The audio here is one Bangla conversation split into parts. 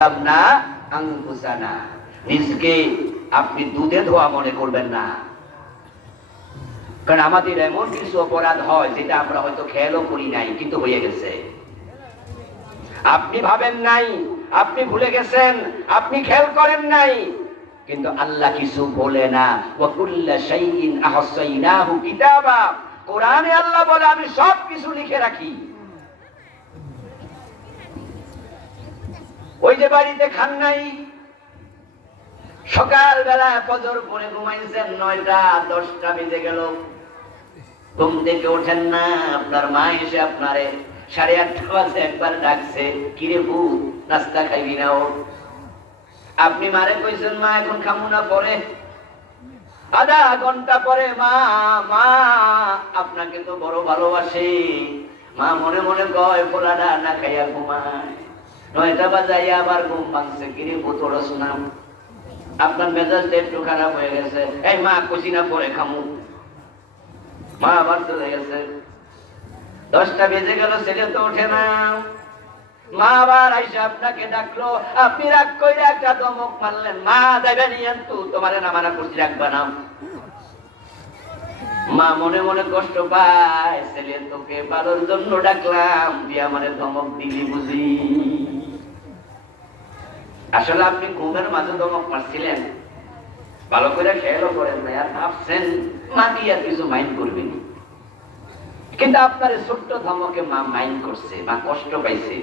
না আনফুসানা, নিজকে আপনি দুধে ধোয়া মনে করবেন না। কারণ আমাদের এমন কিছু অপরাধ হয় যেটা আমরা হয়তো খেয়ালও করি নাই, কিন্তু হয়ে গেছে। আপনি ভাবেন নাই, আপনি ভুলে গেছেন, আপনি খেয়াল করেন নাই, কিন্তু আল্লাহ কিছু বলে না। ওয়া কুল্লা শাইইন আহসাইনাহু কিতাবা, কোরআনে আল্লাহ বলে আমি সব কিছু লিখে রাখি। ওই যে বাড়িতে খান নাই, সকাল বেলা ফজর পরে ঘুমাইছেন, 9টা 10টা বেজে গেল, ঘুম থেকে ওঠেন না, আপনার মা এসে আপনারে 8:30 বাজে একবার ডাকছে, কিরে ভূত নাস্তা খাইবি না? ওর আপনি মারে কইছেন মা এখন খামু না, পরে আধা ঘন্টা পরে মা মা আপনাকে তো বড় ভালোবাসে। মা মনে মনে কয় পোলাটা না খাইয়া ঘুমায়, 9টা বাজাইয়া আবার ঘুম ভাঙছে, কিরে ভূত ওরা শোনাম। আপনার মেজাজটা একটু খারাপ হয়ে গেছে, এই মা কইছি না পরে খামু। মা আবার চলে গেছে, 10টা বেজে গেল, ছেলে তো ওঠে না। মা আবার আইসা আপনাকে ডাকলো, আপনি রাগ কইরা একটা ধমক মারলেন, মা যাবে নিয়েন তো, তোমারে না মানা করছি, রাখবা না। মা মনে মনে কষ্ট পায়, ছেলে তোকে ভালোর জন্য ডাকলাম, দিয়া মানে ধমক দিলি বুঝি। আসলে আপনি ঘুমের মাঝে ধমক মারছিলেন, ভালো করে খেয়ালও করেন না, আর ভাবছেন মা কি আর কিছু মাইন্ড করবেন, কিন্তু আপনার ছোট্ট ধমকে মা মাইন্ড করছে, মা কষ্ট পাইছে।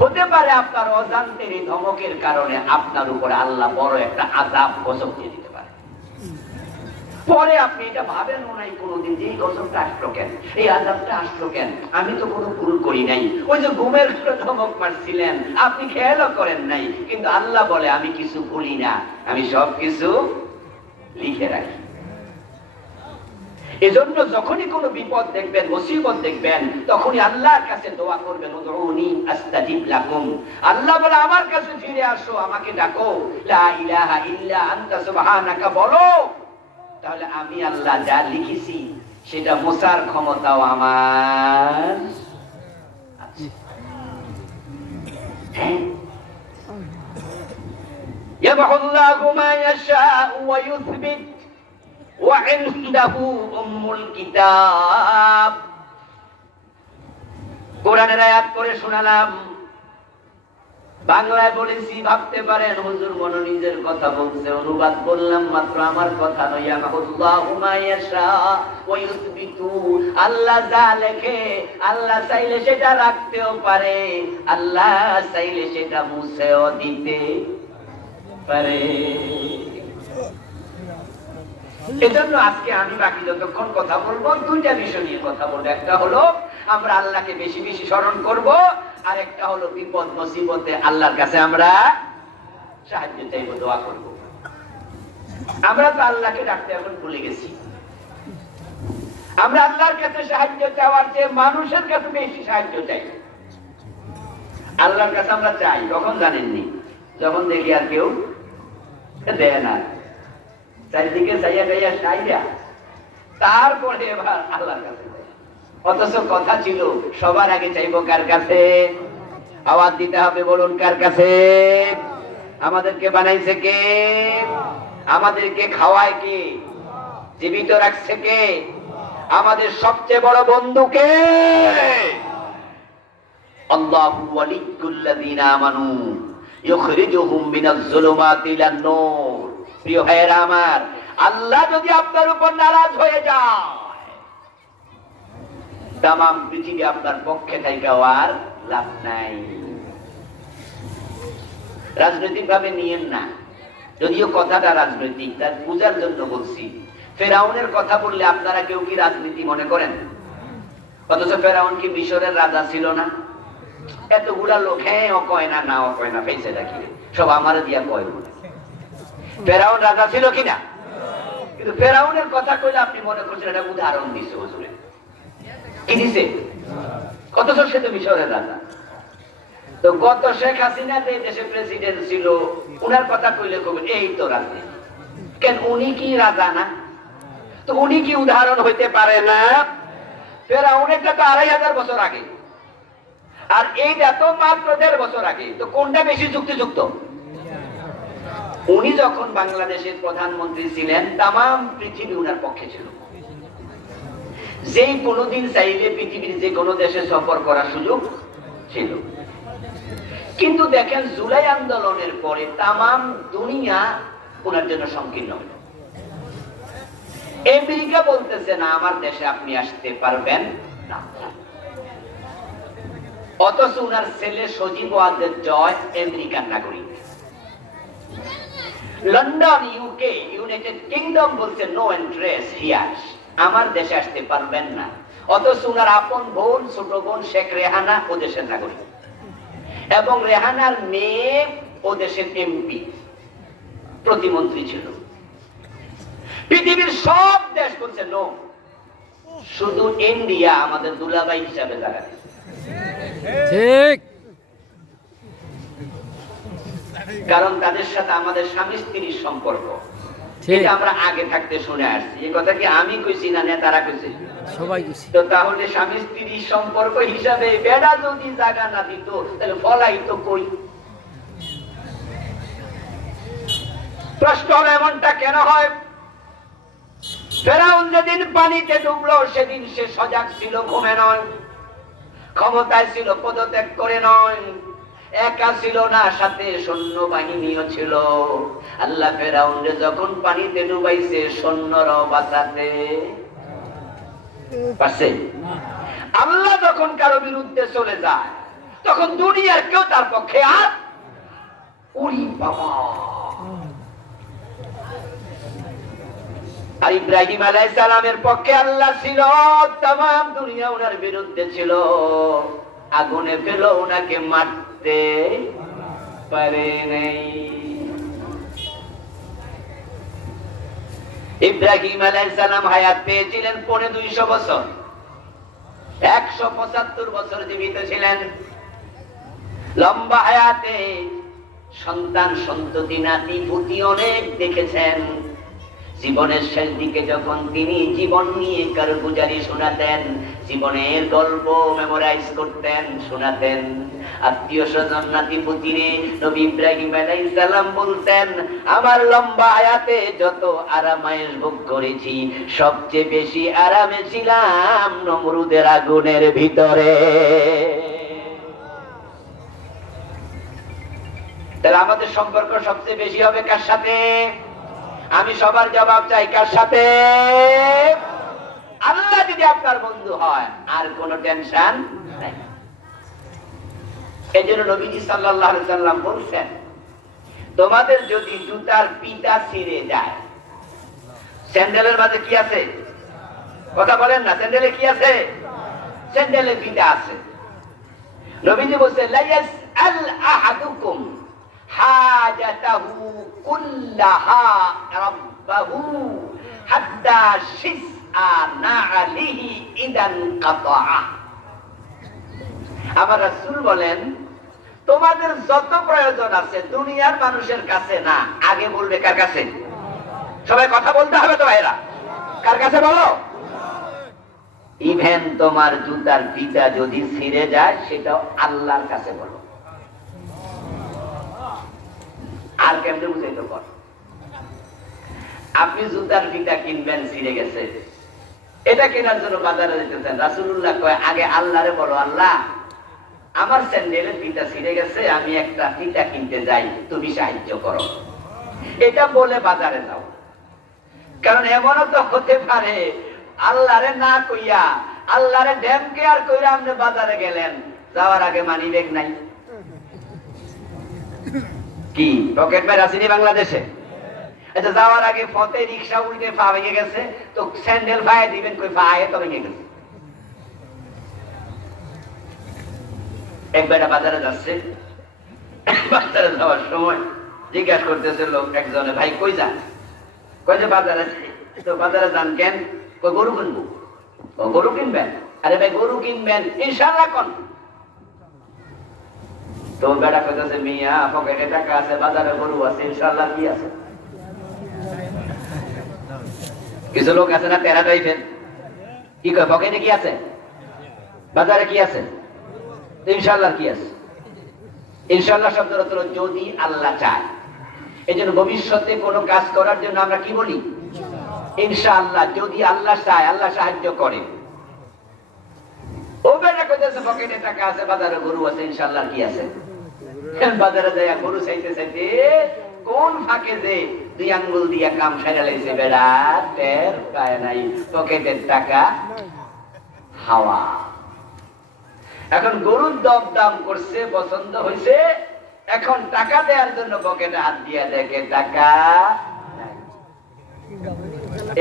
হতে পারে আপনার অজান্তের এই ধমকের কারণে আপনার উপরে আল্লাহ বড় একটা আযাব গজব দিয়ে দিতে পারে। পরে আপনি এটা ভাবেন নাই কোনোদিন যে এই গজবটা আসলো কেন, এই আযাবটা আসলো কেন, আমি তো কোনো ভুল করি নাই। ওই যে ঘুমের ধমক মারছিলেন, আপনি খেয়ালও করেন নাই, কিন্তু আল্লাহ বলে আমি কিছু ভুলি না, আমি সব কিছু লিখে রাখি। এজন্য যখনই কোনো বিপদ দেখবেন, মুসিবত দেখবেন, তখনই আল্লাহর কাছে দোয়া করবেন, উদউনি আস্তাজিব লাকুম। আল্লাহ বলে আমার কাছে ফিরে আসো, আমাকে ডাকো, লা ইলাহা ইল্লা আনতা সুবহানাকা বলো, তাহলে আমি আল্লাহ যা লিখেছি সেটা মোছার ক্ষমতাও আমার আছে। ইয়াবহুল্লাহু মা ইয়াশাউ ওয়া ইউসবিত وعنده أم الكتاب। কোরআনের আয়াত করে শোনালাম, বাংলায় বলেছি, ভাবতে পারেন হুজুর মনে নিজের কথা বলছে, অনুবাদ বললাম মাত্র, আমার কথা নয়। ইয়ামাহুল্লাহু মা ইয়াশা ওয়া ইউসবিতু, আল্লাহ যা লেখে আল্লাহ চাইলে সেটা রাখতেও পারে, আল্লাহ চাইলে সেটা মুছেও দিতে পারে। এজন্য আজকে আমি বাকি যতক্ষণ কথা বলবো, দুইটা বিষয় নিয়ে কথা বলবো। একটা হলো আমরা আল্লাহকে বেশি বেশি স্মরণ করব, আর একটা হলো বিপদ মুসিবতে আল্লাহর কাছে আমরা সাহায্য চাইবো, দোয়া করব। আমরা তো আল্লাহকে ডাকতে এখন ভুলে গেছি। আমরা আল্লাহর কাছে সাহায্য চাওয়ার চেয়ে মানুষের কাছে বেশি সাহায্য চাই। আল্লাহর কাছে আমরা চাই কখন জানেননি, যখন দেখি আর কেউ দেয় না, চারিদিকে চাইয়া চাইয়া চাইয়া তারপরে এবার আল্লাহর কাছে। অথচ কথা ছিল সবার আগে চাইবো কার কাছে? আওয়াজ দিতে হবে, বলুন কার কাছে? আমাদেরকে বানাইছে কে? আমাদেরকে খাওয়ায় কে? জীবিত রাখছে কে? আমাদের সবচেয়ে বড় বন্ধু কে? আল্লাহু ওয়ালিয়্যুল্লাযীনা আমানু ইউখরিজুহুম মিনাজ যুলুমাতি ইলান নূর। প্রিয় ভাইয়েরা আমার, আল্লাহ যদি আপনার উপর নারাজ হয়ে যায়, তামাম পৃথিবী আপনার পক্ষে থেকে আর লাভ নাই। রাজনৈতিক ভাবে নিয়েন না, যদিও কথাটা রাজনৈতিক, তার পূজার জন্য বলছি। ফেরাউনের কথা বললে আপনারা কেউ কি রাজনীতি মনে করেন? অথচ ফেরাউন কি মিশরের রাজা ছিল না? এতগুলা লোক হ্যাঁ ও কয় না, না ও কয় না, ফেসে রাখি সব আমার দিয়া কয়। ফেরাউন রাজা ছিল কিনা? কিন্তু ফেরাউনের কথা কইলে আপনি মনে করছেন এটা উদাহরণ দিচ্ছে হুজুরে, কি দিছে? অথচ সে তো মিশরের রাজা। তো গত শেখ হাসিনা যে দেশে প্রেসিডেন্ট ছিল, উনার কথা কইলে কবেন এই তো রাজনীতি। কেন উনি কি রাজা না? তো উনি কি উদাহরণ হইতে পারে না? ফেরাউনেরটা তো 2500 বছর আগে, আর এইটা তো মাত্র 1.5 বছর আগে। তো কোনটা বেশি যুক্তিযুক্ত? উনি যখন বাংলাদেশের প্রধানমন্ত্রী ছিলেন তাম পৃথিবী উনার পক্ষে ছিল, যেই কোনোদিন চাইলে পৃথিবীর যে কোনো দেশে সফর করার সুযোগ ছিল। কিন্তু দেখেন জুলাই আন্দোলনের পরে তাম দুনিয়া ওনার জন্য সংকীর্ণ হল। আমেরিকা বলতেছে না আমার দেশে আপনি আসতে পারবেন না, অথচ ওনার ছেলে সজীব ওয়াজেদ জয় আমেরিকান নাগরিক। লন্ডন, ইউকে, ইউনাইটেড কিংডম বলছে নো এন্ট্রেস হিয়ার, আমার দেশে আসতে পারবেন না, অথচ ওনার আপন বোন, ছোট বোন শেখ রেহানা ও দেশের নাগরিক, এবং রেহানার মেয়ে ও দেশের এমপি প্রতিমন্ত্রী ছিল। পৃথিবীর সব দেশ বলছে নো, শুধু ইন্ডিয়া আমাদের দুলাভাই হিসাবে জায়গা দিয়েছে। ঠিক, কারণ তাদের সাথে আমাদের স্বামী স্ত্রীর সম্পর্ক, এটা আমরা আগে থাকতে শুনে আসছি। এই কথা কি আমি কইছি না নেতারা কইছে? সবাই কইছে। তো তাহলে স্বামী স্ত্রীর সম্পর্ক হিসাবে বেড়া যদি জায়গা না দিত তাহলে ফলাই তো কই? প্রশ্ন হলো এমনটা কেন হয়? ফেরাউন যেদিন পানিতে ডুবলো সেদিন সে সজাগ ছিল, ঘুমে নয়। ক্ষমতায় ছিল, পদত্যাগ করে নয়। একা ছিল না, সাথে সৈন্যবাহিনীও ছিল। আল্লাহ ফেরাউনকে যখন পানিতে ডুবাইছে সৈন্যরাও বাঁচাতে পারছে। আল্লাহ যখন কারো বিরুদ্ধে চলে যায় তখন দুনিয়ার কেউ তার পক্ষে আর উড়ি বাবা। আর ইব্রাহিম আলাইহিস সালামের পক্ষে আল্লাহ ছিল, তাম দুনিয়া ওনার বিরুদ্ধে ছিল। আগুনে ফেল ওনাকে মারতে পারে নাই। ইব্রাহিম আলাইহিস সালাম হায়াত পেয়েছিলেন 250 বছর, 175 বছর জীবিত ছিলেন। লম্বা হায়াতে সন্তান সন্ততি নাতি পুতি অনেক দেখেছেন। জীবনের শেষ দিকে যখন তিনি জীবন নিয়ে কারগুজারি শোনাতেন, জীবনের গল্প মেমোরাইজ করতেন, শোনাতেন আত্মীয় স্বজন নাতি পুতিরে, নবী ইব্রাহিম আলাইহিস সালাম বলতেন, আমার লম্বা হায়াতে যত আরামায়েশ ভোগ করেছি সবচেয়ে বেশি আরামে ছিলাম নমরুদের আগুনের ভিতরে। তাহলে আমাদের সম্পর্ক সবচেয়ে বেশি হবে কার সাথে? আমি সবার জবাব চাই, কার সাথে? আল্লাহ যদি আপনার বন্ধু হয় আর কোনো টেনশন নাই। এই জন্য নবীজি সাল্লাল্লাহু আলাইহি সাল্লাম বলছেন, তোমাদের যদি জুতার পিতা ছিঁড়ে যায়, স্যান্ডেলের মাঝে কি আছে? কথা বলেন না, স্যান্ডেলে কি আছে? স্যান্ডেলে পিতা আছে। নবীজি বলছেন, লা ইয়াসআল আহাদুকুম হাজাতাহু কুল্লাহা রাব্বাহু হাত্তা শিসআ নাআলিহি ইদান কাতাআ। আমার রাসূল বলেন, তোমাদের যত প্রয়োজন আছে দুনিয়ার মানুষের কাছে না, আগে বলবে কার কাছে? সবাই কথা বলতে হবে তো ভাইরা, কার কাছে বলো? ইভেন তোমার জুতার ফিতা যদি ছিঁড়ে যায় সেটাও আল্লাহর কাছে বলো। আর কেমনে বুঝাইতে পার? আপনি জুতার ফিতা কিনবেন, ছিঁড়ে গেছে, এটা কেনার জন্য বাজারে যেতেছেন, রাসূলুল্লাহ কয় আগে আল্লাহরে বলো, আল্লাহ আমার স্যান্ডেলের ফিতা ছিঁড়ে গেছে, আমি একটা ফিতা কিনতে যাই, তুমি সাহায্য করো। এটা বলে বাজারে যাও। কারণ এমনও তো হতে পারে আল্লাহরে না কইয়া আল্লাহরে ড্যাম কেয়ার কইরা আপনি বাজারে গেলেন, যাওয়ার আগে মানি ব্যাগ নাই। কি পকেট মার আসেনি বাংলাদেশে? আচ্ছা, যাওয়ার আগে ফতে রিক্সা উল্টে পা ভেঙে গেছে, তো স্যান্ডেল পায়ে দিবেন কই? পায়ে তো ভেঙে গেছে। এক বেটা বাজারে যাচ্ছে, বাজারে যাওয়ার সময় জিজ্ঞাসা করতেছে লোক একজনে, ভাই কই যান? কই যে বাজারে। তো বাজারে যান কেন? কই গরু কিনবো। ও গরু কিনবেন? আরে ভাই গরু কিনবেন ইনশাআল্লাহ কোন? তো বেটা কইতেছে, মিয়া পকেটে টাকা আছে, বাজারে গরু আছে, ইনশাআল্লাহ কি আছে? কিছু লোক আছে না তেরা টাইপের, কি কয় পকেটে কি আছে, বাজারে কি আছে? ইনশাআল্লাহ কি আছে? ইনশাআল্লাহ শব্দের অর্থ হলো যদি আল্লাহ চায়। এই জন্য ভবিষ্যতে কোনো কাজ করার জন্য আমরা কি বলি? ইনশাআল্লাহ, যদি আল্লাহ চায়, আল্লাহ সাহায্য করে। ও বেটা কইতেছে পকেটে টাকা আছে, বাজারে গরু আছে, ইনশাআল্লাহ কি আছে? বাজারে যায় গরু চাইতে চাইতে কোন ফাঁকে যে 2 আঙ্গুল দিয়া কাম সারা লাইছে বেড়া, টের পায় নাই, পকেটের টাকা হাওয়া। এখন গরুর দাম করছে, পছন্দ হয়েছে, এখন টাকা দেওয়ার জন্য পকেটে হাত দিয়া দেখে টাকা নাই।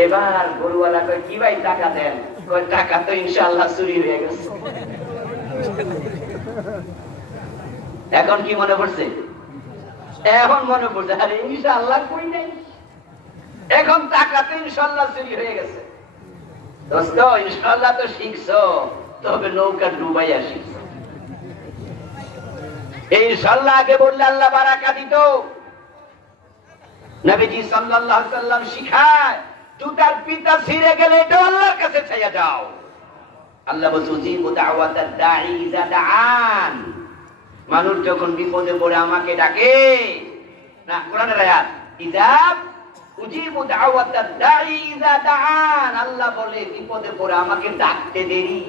এবার গরুওয়ালা কয় কি ভাই টাকা দেন? কয় টাকা তো ইনশাআল্লাহ চুরি হয়ে গেছে। এখন কি মনে পড়ছে? এখন মনে পড়ছে আরে ইনশাআল্লাহ কই নাই, এখন টাকা তো ইনশাআল্লাহ চুরি হয়ে গেছে। দোস্ত ইনশাআল্লাহ তো শিখছো, তবে নৌকা ডুবাইয়া শিখছো। এই ইনশাআল্লাহ আগে বললে আল্লাহ বারাকা দিত। নবীজি সাল্লাল্লাহু আলাইহি সাল্লাম শিখায় জুতার পিতা ছিঁড়ে গেলে এটা আল্লাহর কাছে চাইয়া যাও। আল্লাহ বলছে উজিবু দাওয়াতাদ দাঈ ইযা দাআন। মানুষ যখন বিপদে পড়ে আমাকে ডাকে, না কোরআনের আয়াত, ইযা উজিবু দাওয়াতাদ দাঈ ইযা দাআন। আল্লাহ বলে বিপদে পড়ে আমাকে ডাকতে দেরি,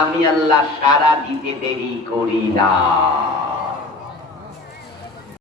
আমি আল্লাহ সাড়া দিতে দেরি করি না।